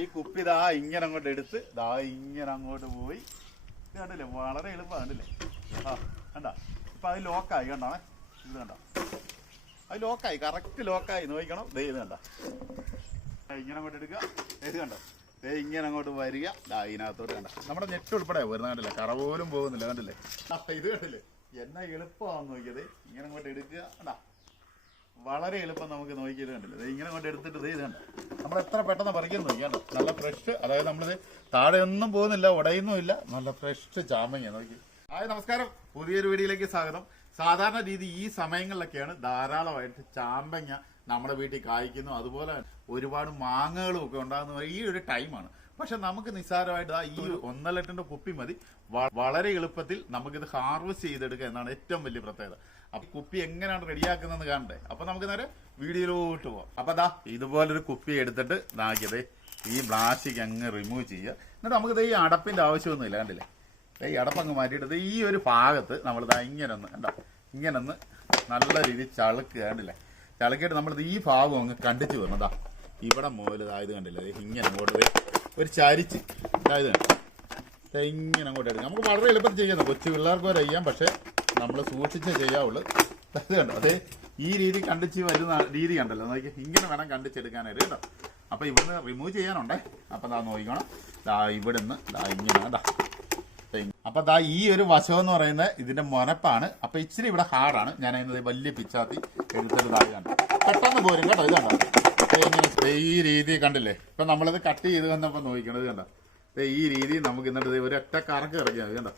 ഈ കുപ്പി ദാ ഇങ്ങനെ അങ്ങോട്ട് എടുത്ത് ദാ ഇങ്ങനെ അങ്ങോട്ട് പോയി. ഇത് കണ്ടില്ലേ? വളരെ എളുപ്പമാണ് ആ കണ്ട? ഇപ്പൊ അത് ലോക്കായി കണ്ടോ? ഇത് കണ്ട? അത് ലോക്കായി കറക്റ്റ് ലോക്കായി. നോക്കണം ദേ ഇത് കണ്ട? ഇങ്ങനെ അങ്ങോട്ട് എടുക്കുക. ഇത് കണ്ടോ? ദേ ഇങ്ങനെ അങ്ങോട്ട് വരിക. ദാ ഇതിനകത്തോട്ട് കണ്ട? നമ്മുടെ നെറ്റ് ഉൾപ്പെടെ വരുന്ന കണ്ടില്ലേ? കറ പോലും പോകുന്നില്ല കണ്ടില്ലേ? ഇത് കണ്ടില്ലേ? എന്നാ എളുപ്പമാണെന്ന് നോക്കിയത്. ഇങ്ങനെ അങ്ങോട്ട് എടുക്കുക കണ്ടാ? വളരെ എളുപ്പം നമുക്ക് നോക്കിയത് കണ്ടില്ല? ഇങ്ങനെ കൊണ്ട് എടുത്തിട്ട് ഇത് കണ്ട നമ്മൾ എത്ര പെട്ടെന്ന് പറിക്കുന്നു നോക്കിയാണ്ടോ നല്ല ഫ്രഷ് അതായത് നമ്മൾ താഴെ ഒന്നും പോകുന്നില്ല ഉടയുന്നുമില്ല നല്ല ഫ്രഷ് ചാമ്പങ്ങ നോക്കി. ഹായ് നമസ്കാരം. പുതിയൊരു വീഡിയോയിലേക്ക് സ്വാഗതം. സാധാരണ രീതി ഈ സമയങ്ങളിലൊക്കെയാണ് ധാരാളമായിട്ട് ചാമ്പങ്ങ നമ്മുടെ വീട്ടിൽ കായ്ക്കുന്നു. അതുപോലെ ഒരുപാട് മാങ്ങകളും ഒക്കെ ഉണ്ടാകുന്ന ഈ ഒരു ടൈമാണ് പക്ഷെ നമുക്ക് നിസ്സാരമായിട്ട് ആ ഈ ഒന്നര ലിറ്ററിന്റെ കുപ്പി മതി. വളരെ എളുപ്പത്തിൽ നമുക്കിത് ഹാർവെസ്റ്റ് ചെയ്തെടുക്കുക എന്നാണ് ഏറ്റവും വലിയ പ്രത്യേകത. അപ്പൊ കുപ്പി എങ്ങനെയാണ് റെഡിയാക്കുന്നതെന്ന് കാണണ്ടേ? അപ്പൊ നമുക്ക് നേരെ വീഡിയോയിലോട്ട് പോവാം. അപ്പൊ ദാ ഇതുപോലൊരു കുപ്പി എടുത്തിട്ട് ഇതാക്കിയത് ഈ പ്ലാസ്റ്റിക് അങ്ങ് റിമൂവ് ചെയ്യുക. എന്നിട്ട് നമുക്ക് ഈ അടപ്പിന്റെ ആവശ്യമൊന്നും ഇല്ല കണ്ടില്ലേ ഈ അടപ്പങ്ങ് മാറ്റിയിട്ട് ഈ ഒരു ഭാഗത്ത് ഇങ്ങനെ ഒന്ന് കണ്ടോ? ഇങ്ങനെ ഒന്ന് നല്ല രീതിയിൽ ചളുക്കുക കണ്ടില്ലേ? ചളുക്കിയിട്ട് നമ്മളിത് ഈ ഭാഗം അങ്ങ് കണ്ടിച്ചു വന്നതാ ഇവിടെ മുതൽ ഇതായത് കണ്ടില്ലേ? ഇങ്ങനെ അങ്ങോട്ട് ഒരു ചരിച്ച്. ഇതായത് ഇങ്ങനെ അങ്ങോട്ട് എടുക്കാം നമുക്ക് വളരെ എളുപ്പത്തിൽ ചെയ്യാം. കൊച്ചു പിള്ളേർക്ക് വരെ ചെയ്യാം പക്ഷെ നമ്മൾ സൂക്ഷിച്ചേ ചെയ്യാവുള്ളൂ. അത് കണ്ടോ? അതെ ഈ രീതി കണ്ടിച്ച് വരുന്ന രീതി കണ്ടല്ലോ. നോക്കി ഇങ്ങനെ വേണം കണ്ടിച്ചെടുക്കാനായിട്ട് കേട്ടോ. അപ്പോൾ ഇവിടുന്ന് റിമൂവ് ചെയ്യാനുണ്ടേ. അപ്പോൾ ദാ നോക്കിക്കോണം. ദാ ഇവിടുന്ന് ദാ ഇങ്ങനെ ദാ അപ്പം ദാ ഈ ഒരു വശം എന്ന് പറയുന്നത് ഇതിന്റെ മുനപ്പാണ്. അപ്പോൾ ഇച്ചിരി ഇവിടെ ഹാർഡാണ്. ഞാൻ അതിന് വലിയ പിച്ചാത്തി എടുത്തൊരു താഴെ പെട്ടെന്ന് പോരും കേട്ടോ ഇത് കണ്ടോ. ഈ രീതി കണ്ടില്ലേ? ഇപ്പം നമ്മളിത് കട്ട് ചെയ്ത് വന്നപ്പോ നോക്കിക്കണത് കണ്ടോ. ഈ രീതി നമുക്ക് ഇന്നിട്ട് ഒരൊറ്റ കറക്ക് ഇറക്കിയാൽ കണ്ടോ.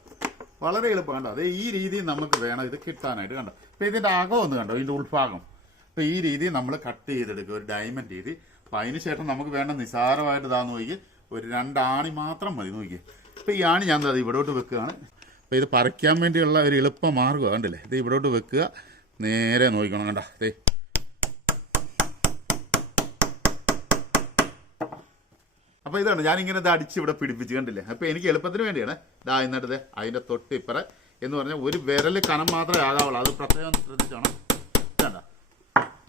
വളരെ എളുപ്പം. കണ്ടോ? അതെ ഈ രീതി നമുക്ക് വേണം ഇത് കിട്ടാനായിട്ട്. കണ്ടോ? അപ്പൊ ഇതിന്റെ അകം ഒന്ന് കണ്ടോ? ഇതിന്റെ ഉൾഭാഗം. അപ്പൊ ഈ രീതി നമ്മൾ കട്ട് ചെയ്തെടുക്കുക. ഒരു ഡയമണ്ട് രീതി. അപ്പൊ അതിന് ശേഷം നമുക്ക് വേണ്ട നിസാരമായിട്ട് ഇതാ നോക്കി ഒരു രണ്ടാണി മാത്രം മതി നോക്കി അപ്പൊ ഈ ആണി ഞാൻ അത് ഇവിടോട്ട് വെക്കുകയാണ്. അപ്പൊ ഇത് പറിക്കാൻ വേണ്ടിയുള്ള ഒരു എളുപ്പ മാർഗം കണ്ടില്ലേ? ഇത് ഇവിടോട്ട് വെക്കുക. നേരെ നോക്കിക്കണം കണ്ടോ? ദേ അപ്പൊ ഇതാണ് ഞാനിങ്ങനെ ഇത് അടിച്ച് ഇവിടെ പിടിപ്പിച്ച് കണ്ടില്ലേ? അപ്പൊ എനിക്ക് എളുപ്പത്തിന് വേണ്ടിയാണ് ഇതാ എന്നിട്ട് അതിന്റെ തൊട്ട് ഇപ്പറ എന്ന് പറഞ്ഞാൽ ഒരു വിരൽ കനം മാത്രമേ ആകാവുള്ളൂ. അത് പ്രത്യേകം ശ്രദ്ധിച്ചോണം. വേണ്ട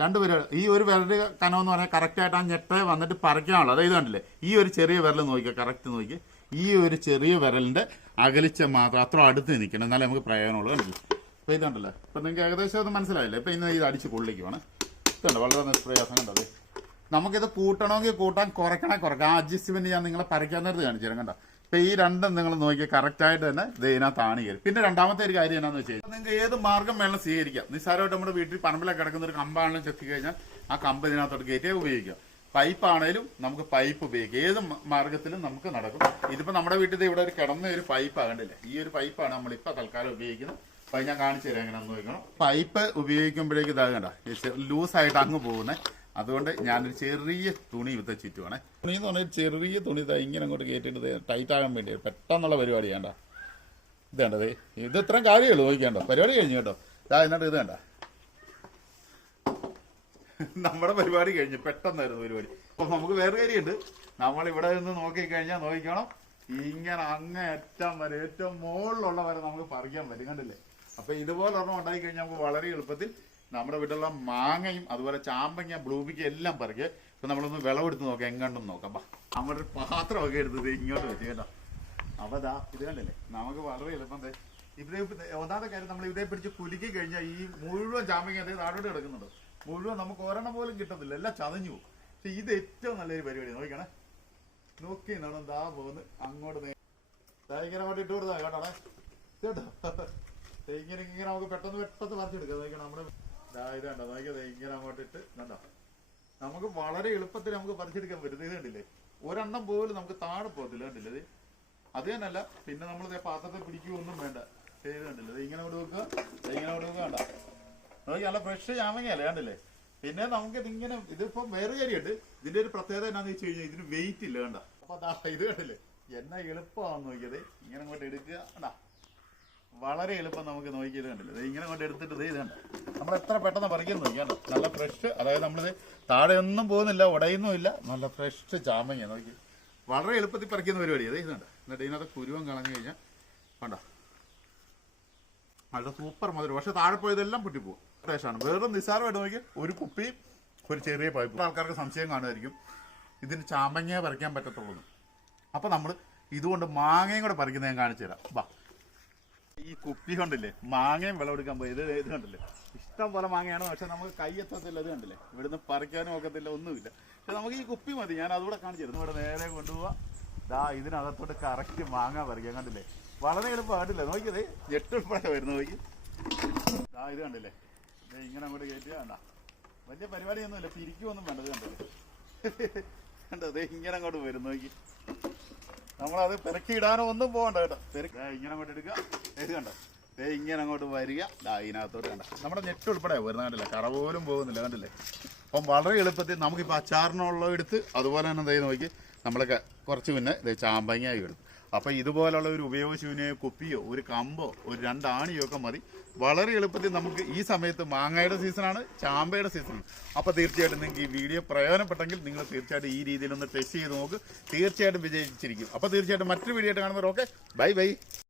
രണ്ട് വിരൽ ഈ ഒരു വിരൽ കനം എന്ന് പറഞ്ഞാൽ കറക്റ്റ് ആയിട്ട് ആ ഞെട്ട വന്നിട്ട് പറിക്കാനുള്ളൂ അതായത് കണ്ടില്ലേ? ഈ ഒരു ചെറിയ വിരൽ നോക്കിയാൽ കറക്റ്റ് നോക്കി ഈ ഒരു ചെറിയ വിരലിന്റെ അകലിച്ച മാത്രം അത്ര അടുത്ത് നിൽക്കണം. എന്നാലേ നമുക്ക് പ്രയോജനമുള്ളൂ കണ്ടില്ലേ? അപ്പൊ ഇതുണ്ടല്ലോ ഇപ്പൊ നിങ്ങൾക്ക് ഏകദേശം അത് മനസ്സിലായില്ലേ? ഇപ്പൊ ഇന്ന് ഇത് അടിച്ച് കൊള്ളിക്കുവാണ് ഇതുണ്ട് വളരെ നിഷ്പ്രയാസം കണ്ടത്. നമുക്കിത് കൂട്ടണമെങ്കിൽ കൂട്ടാൻ കുറയ്ക്കണേ കുറയ്ക്കാം. ആ അഡ്ജസ്റ്റ്മെന്റ് ഞാൻ നിങ്ങളെ പറിക്കാൻ നേരത്ത് കാണിച്ചു കണ്ടോ? ഇപ്പൊ ഈ രണ്ടും നിങ്ങൾ നോക്കി കറക്റ്റ് ആയിട്ട് തന്നെ ഇത് ഇതിനകത്ത് ആണ് കയറി. പിന്നെ രണ്ടാമത്തെ ഒരു കാര്യം എന്നാന്ന് വെച്ച് കഴിഞ്ഞാൽ നിങ്ങൾക്ക് ഏത് മാർഗം വേണം സ്വീകരിക്കാം. നിസ്സാരമായിട്ട് നമ്മുടെ വീട്ടിൽ പറമ്പിലൊക്കെ കിടക്കുന്ന ഒരു കമ്പാണെങ്കിലും ചെത്തി കഴിഞ്ഞാൽ ആ കമ്പ് ഇതിനകത്തോട്ട് കയറ്റിയേ ഉപയോഗിക്കാം. പൈപ്പ് ആണേലും നമുക്ക് പൈപ്പ് ഉപയോഗിക്കാം. ഏത് മാർഗത്തിലും നമുക്ക് നടക്കും. ഇതിപ്പോ നമ്മുടെ വീട്ടിൽ ഇവിടെ ഒരു കിടന്ന ഒരു പൈപ്പ് ആകണ്ടില്ല? ഈ ഒരു പൈപ്പാണ് നമ്മൾ ഇപ്പൊ തൽക്കാലം ഉപയോഗിക്കുന്നത്. അപ്പൊ ഞാൻ കാണിച്ചു തരാം എങ്ങനെ നോക്കണം. പൈപ്പ് ഉപയോഗിക്കുമ്പോഴേക്ക് ഇതാകണ്ട ലൂസായിട്ട് അങ്ങ് പോകുന്നത് അതുകൊണ്ട് ഞാനൊരു ചെറിയ തുണി ഇവിടുത്തെ ചുറ്റുവാണ്. തുണി എന്ന് പറഞ്ഞാൽ ചെറിയ തുണി ഇതാ ഇങ്ങനെ അങ്ങോട്ട് കയറ്റിയിട്ട് ടൈറ്റ് ആകാൻ വേണ്ടി പെട്ടെന്നുള്ള പരിപാടി വേണ്ട ഇത് വേണ്ടത് ഇത് ഇത്രയും കാര്യമുള്ളൂ നോക്കിയാണ്ടോ പരിപാടി കഴിഞ്ഞു കേട്ടോ. ഇതാ എന്നിട്ട് ഇത് വേണ്ട നമ്മുടെ പരിപാടി കഴിഞ്ഞു പെട്ടെന്നായിരുന്നു പരിപാടി. അപ്പൊ നമുക്ക് വേറെ കാര്യമുണ്ട്. നമ്മൾ ഇവിടെ നിന്ന് നോക്കി കഴിഞ്ഞാൽ നോക്കിക്കണം. ഇങ്ങനെ അങ്ങ് ഏറ്റവും വരെ ഏറ്റവും മുകളിലുള്ള വരെ നമുക്ക് പറിക്കാൻ പറ്റും കണ്ടില്ലേ? അപ്പൊ ഇതുപോലെ ഒരെണ്ണം ഉണ്ടായി കഴിഞ്ഞാൽ നമുക്ക് വളരെ എളുപ്പത്തിൽ നമ്മുടെ വീട്ടിലുള്ള മാങ്ങയും അതുപോലെ ചാമ്പങ്ങ ബ്ലൂബിക്ക് എല്ലാം പറിക്കുക ഇപ്പൊ നമ്മളൊന്ന് വിളവെടുത്ത് നോക്കാം എങ്ങാണ്ടും നോക്കാം. ബാ നമ്മുടെ പാത്രമൊക്കെ എടുത്തത് ഇങ്ങോട്ട് വെച്ച് കേട്ടോ. അപ്പൊ ദാ ഇത് കണ്ടല്ലേ? നമുക്ക് വളരെ എളുപ്പം ഇവിടെ ഒന്നാമത്തെ കാര്യം നമ്മൾ ഇവിടെ പിടിച്ച് കുലുക്കി കഴിഞ്ഞാൽ ഈ മുഴുവൻ ചാമ്പങ്ങ അതേ താഴോട്ട് കിടക്കുന്നുണ്ട്. മുഴുവൻ നമുക്ക് ഒരെണ്ണം പോലും കിട്ടത്തില്ല. എല്ലാം ചതഞ്ഞു പോകും. പക്ഷെ ഇത് ഏറ്റവും നല്ലൊരു പരിപാടി നോക്കണേ നോക്കി നടന്ന് ദാ പോകുന്നത് അങ്ങോട്ട് ഇങ്ങനെ അങ്ങോട്ട് ഇട്ട് കൊടുത്താ കേട്ടോ. കേട്ടോ? ഇങ്ങനെ ഇങ്ങനെ നമുക്ക് പെട്ടെന്ന് പെട്ടെന്ന് പറിച്ചെടുക്കാം. നമ്മുടെ ഇത് കണ്ടോ? നോക്കിയാ ദേ ഇങ്ങനെ അങ്ങോട്ട് ഇട്ട് കണ്ടോ? നമുക്ക് വളരെ എളുപ്പത്തിൽ നമുക്ക് പറിച്ചെടുക്കാൻ പറ്റും. ഇത് കണ്ടില്ലേ? ഒരെണ്ണം പോലും നമുക്ക് താഴെ പോകത്തില്ല. കണ്ടില്ലേ ഇത്? അത് തന്നെയല്ല പിന്നെ നമ്മൾ പാത്രത്തെ പിടിക്കുകയൊന്നും വേണ്ട. ചെയ്ത് കണ്ടില്ലേ? ദേ ഇങ്ങനെ ദേ ഇങ്ങനെ കൊണ്ട് വെക്കുക കണ്ട? നോക്കി നല്ല ഫ്രഷ് ചാമങ്ങയല്ലേ? കണ്ടില്ലേ? പിന്നെ നമുക്ക് ഇതിങ്ങനെ ഇതിപ്പം വേറെ കാര്യമുണ്ട്. ഇതിന്റെ ഒരു പ്രത്യേകത എന്നാന്ന് വെച്ച് കഴിഞ്ഞാൽ ഇതിന് വെയിറ്റ് ഇല്ല. കണ്ട? അപ്പൊ ഇത് കണ്ടില്ലേ? എന്നാ എളുപ്പമാണെന്ന് നോക്കിയത് ഇങ്ങനെ അങ്ങോട്ട് എടുക്കുക. കണ്ടാ? വളരെ എളുപ്പം നമുക്ക് നോക്കിയത് കണ്ടില്ല? ഇങ്ങനെ കൊണ്ട് എടുത്തിട്ട് ഇത് ഇതാണ് നമ്മൾ എത്ര പെട്ടെന്ന് പറിക്കുന്നു നോക്കിയാണ്ടോ നല്ല ഫ്രഷ് അതായത് നമ്മളിത് താഴെ ഒന്നും പോകുന്നില്ല ഉടയുന്നുമില്ല നല്ല ഫ്രഷ് ചാമ്പങ്ങ നോക്കി. വളരെ എളുപ്പത്തിൽ പറിക്കുന്ന പരിപാടി അതേ ഇതുണ്ട് എന്നിട്ട് ഇതിനകത്ത് കുരുവം കളഞ്ഞു കഴിഞ്ഞാൽ കണ്ടോ? നല്ല സൂപ്പർ മധുരം. പക്ഷെ താഴെ പോയതെല്ലാം പൊട്ടിപ്പോകും ഫ്രഷാണ് വേറെ നിസ്സാരമായിട്ട് നോക്കി ഒരു കുപ്പി ഒരു ചെറിയ പൈപ്പ് ആൾക്കാർക്ക് സംശയം കാണുമായിരിക്കും. ഇതിന് ചാമ്പങ്ങയെ പറിക്കാൻ പറ്റത്തുള്ളൂ അപ്പോൾ നമ്മൾ ഇതുകൊണ്ട് മാങ്ങയും കൂടെ പറിക്കുന്നത് ഞാൻ കാണിച്ചു തരാം വാ. ഈ കുപ്പി കൊണ്ടില്ലേ? മാങ്ങയും വിളവെടുക്കാൻ പോയി. ഇത് ഇത് കണ്ടില്ലേ? ഇഷ്ടം പോലെ മാങ്ങയാണ് പക്ഷെ നമുക്ക് കൈ എത്തത്തില്ല. ഇത് കണ്ടില്ലേ? ഇവിടുന്ന് പറിക്കാനും ഒക്കത്തില്ല ഒന്നുമില്ല. പക്ഷെ നമുക്ക് ഈ കുപ്പി മതി. ഞാൻ അതുകൂടെ കാണിച്ചു തരുന്നു. ഇവിടെ നേരെ കൊണ്ടുപോവാ. ദാ ഇതിനകത്തോട്ട് കറക്റ്റ് മാങ്ങ പറിക്കാൻ കണ്ടില്ലേ? വളരെ എളുപ്പം കണ്ടില്ലേ നോക്കിയത് ഞെട്ടുൾപ്പെടെ വരുന്നു നോക്കി. ദാ ഇത് കണ്ടില്ലേ? ഇങ്ങനെ അങ്ങോട്ട് കയറ്റിയാ വേണ്ട വലിയ പരിപാടിയൊന്നുമില്ല. പിരിക്കുമൊന്നും വേണ്ടത് കണ്ടത് കണ്ടത് ഇങ്ങനെ അങ്ങോട്ട് വരുന്നു നോക്കി. നമ്മളത് പെരക്കി ഇടാനോ ഒന്നും പോകണ്ട കേട്ടോ. പെരക്കി ഇങ്ങനെ അങ്ങോട്ട് എടുക്കുക. ഇത് കണ്ടോ? ദേ ഇങ്ങനെ അങ്ങോട്ട് വരിക. ദാ ഇതിനകത്തോട്ട് കണ്ട? നമ്മുടെ നെറ്റ് ഉൾപ്പെടെ വരുന്ന കണ്ടില്ല? കറ പോലും പോകുന്നില്ല കണ്ടില്ലേ? അപ്പം വളരെ എളുപ്പത്തിൽ നമുക്കിപ്പോൾ അച്ചാറിനുള്ള എടുത്ത് അതുപോലെ തന്നെ ദേ നോക്കി. നമ്മളൊക്കെ കുറച്ച് മുന്നേ ദേ ചാമ്പങ്ങായി എടുത്തു. അപ്പം ഇതുപോലുള്ള ഒരു ഉപയോഗശൂന്യ കുപ്പിയോ ഒരു കമ്പോ ഒരു രണ്ടാണിയോ ഒക്കെ മതി. വളരെ എളുപ്പത്തിൽ നമുക്ക് ഈ സമയത്ത് മാങ്ങയുടെ സീസണാണ് ചാമ്പയുടെ സീസണാണ്. അപ്പോൾ തീർച്ചയായിട്ടും നിങ്ങൾക്ക് ഈ വീഡിയോ പ്രയോജനപ്പെട്ടെങ്കിൽ നിങ്ങൾ തീർച്ചയായിട്ടും ഈ രീതിയിൽ ഒന്ന് ടെസ്റ്റ് ചെയ്ത് നോക്ക്. തീർച്ചയായിട്ടും വിജയിച്ചിരിക്കും. അപ്പോൾ തീർച്ചയായിട്ടും മറ്റൊരു വീഡിയോ ആയിട്ട് കാണുന്നവർ ഓക്കെ ബൈ ബൈ.